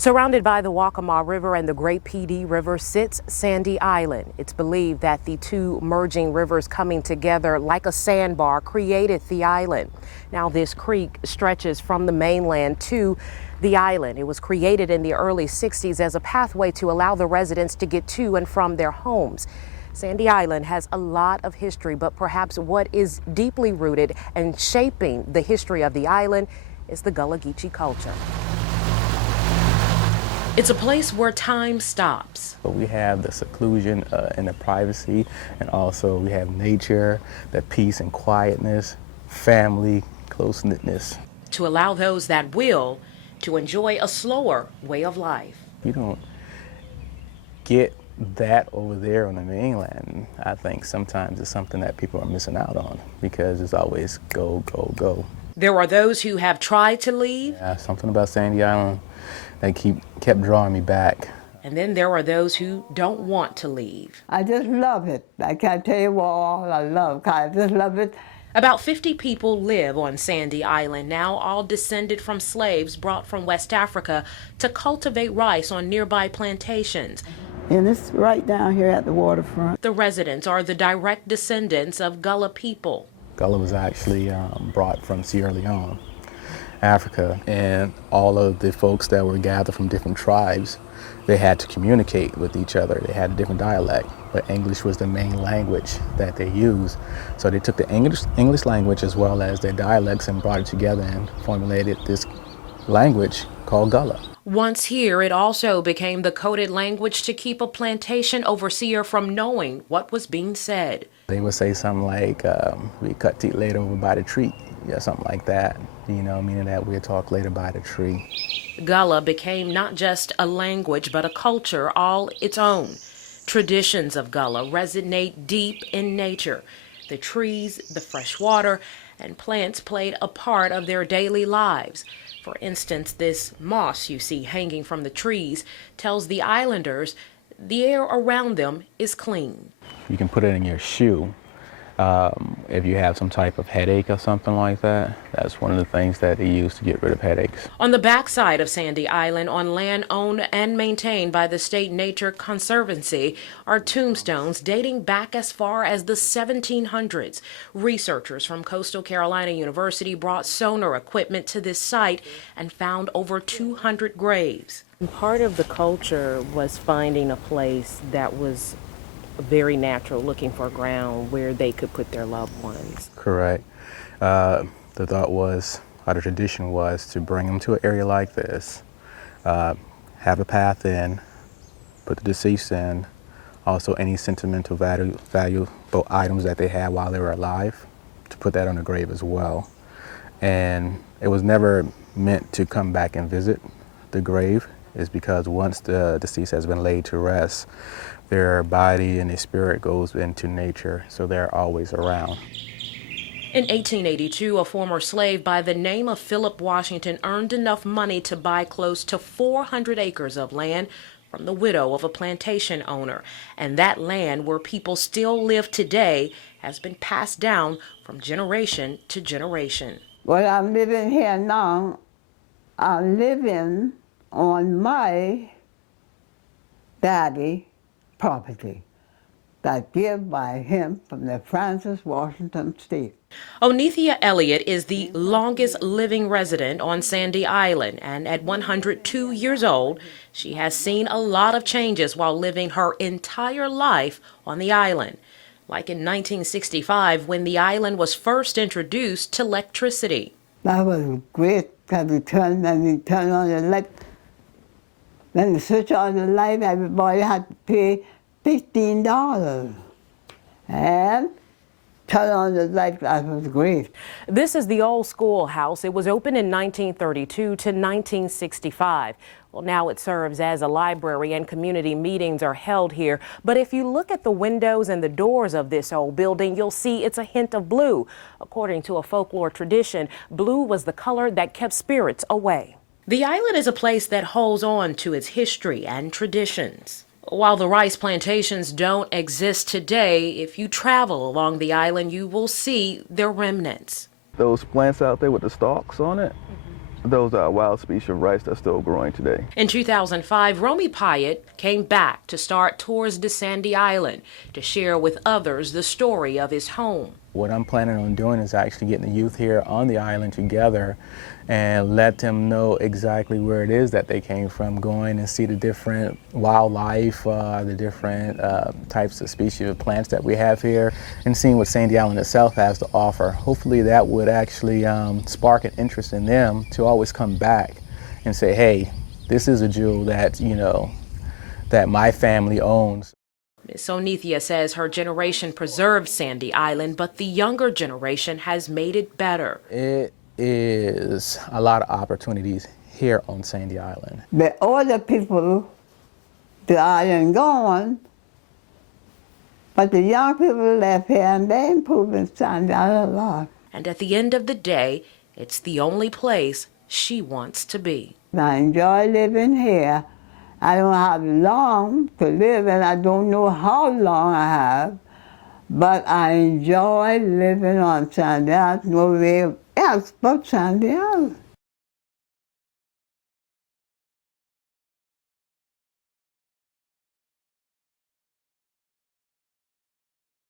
Surrounded by the Waccamaw River and the Great Pee River sits Sandy Island. It's believed that the two merging rivers coming together like a sandbar created the island. Now this creek stretches from the mainland to the island. It was created in the early 60s as a pathway to allow the residents to get to and from their homes. Sandy Island has a lot of history, but perhaps what is deeply rooted and shaping the history of the island is the Gullah Geechee culture. It's a place where time stops. But we have the seclusion and the privacy, and also we have nature, the peace and quietness, family, close-knitness. To allow those that will to enjoy a slower way of life. You don't get that over there on the mainland. I think sometimes it's something that people are missing out on because it's always go, go, go. There are those who have tried to leave. Yeah, something about Sandy Island that kept drawing me back. And then there are those who don't want to leave. I just love it. I can't tell you what all I love. I just love it. About 50 people live on Sandy Island now, all descended from slaves brought from West Africa to cultivate rice on nearby plantations. And it's right down here at the waterfront. The residents are the direct descendants of Gullah people. Gullah was actually brought from Sierra Leone, Africa, and all of the folks that were gathered from different tribes, they had to communicate with each other. They had a different dialect, but English was the main language that they used. So they took the English language as well as their dialects and brought it together and formulated this language called Gullah. Once here, it also became the coded language to keep a plantation overseer from knowing what was being said. They would say something like, we cut teeth later over by the tree, yeah, something like that, you know, meaning that we'll talk later by the tree. Gullah became not just a language, but a culture all its own. Traditions of Gullah resonate deep in nature. The trees, the fresh water, and plants played a part of their daily lives. For instance, this moss you see hanging from the trees tells the islanders the air around them is clean. You can put it in your shoe if you have some type of headache or something like that. That's one of the things that they use to get rid of headaches. On the backside of Sandy Island, on land owned and maintained by the State Nature Conservancy, are tombstones dating back as far as the 1700s. Researchers from Coastal Carolina University brought sonar equipment to this site and found over 200 graves. Part of the culture was finding a place that was very natural, looking for ground where they could put their loved ones. Correct. The thought was, or the tradition was, to bring them to an area like this, have a path in, put the deceased in, also any sentimental valuable items that they had while they were alive, to put that on the grave as well. And it was never meant to come back and visit the grave, is because once the deceased has been laid to rest, their body and their spirit goes into nature, so they're always around. In 1882, a former slave by the name of Philip Washington earned enough money to buy close to 400 acres of land from the widow of a plantation owner. And that land, where people still live today, has been passed down from generation to generation. Well, I'm living here now. I'm living on my daddy property that given by him from the Francis Washington State. Onethia Elliott is the longest living resident on Sandy Island, and at 102 years old, she has seen a lot of changes while living her entire life on the island. Like in 1965, when the island was first introduced to electricity. That was great, because we turn on the light. Then you switch on the light, everybody had to pay $15. And turn on the light, that was great. This is the old schoolhouse. It was opened in 1932 to 1965. Well, now it serves as a library and community meetings are held here. But if you look at the windows and the doors of this old building, you'll see it's a hint of blue. According to a folklore tradition, blue was the color that kept spirits away. The island is a place that holds on to its history and traditions. While the rice plantations don't exist today, if you travel along the island, you will see their remnants. Those plants out there with the stalks on it, Those are wild species of rice that's still growing today. In 2005, Romy Pyatt came back to start Tours de Sandy Island to share with others the story of his home. What I'm planning on doing is actually getting the youth here on the island together and let them know exactly where it is that they came from, going and see the different wildlife, the different types of species of plants that we have here, and seeing what Sandy Island itself has to offer. Hopefully that would actually spark an interest in them to always come back and say, hey, this is a jewel that, you know, that my family owns. Ms. Onithia says her generation preserved Sandy Island, but the younger generation has made it better. It is a lot of opportunities here on Sandy Island. The older people, the island gone, but the young people left here and they improving Sandy Island a lot. And at the end of the day, it's the only place she wants to be. I enjoy living here. I don't have long to live, and I don't know how long I have, but I enjoy living on Sandy Island, nowhere else but Sandy Island.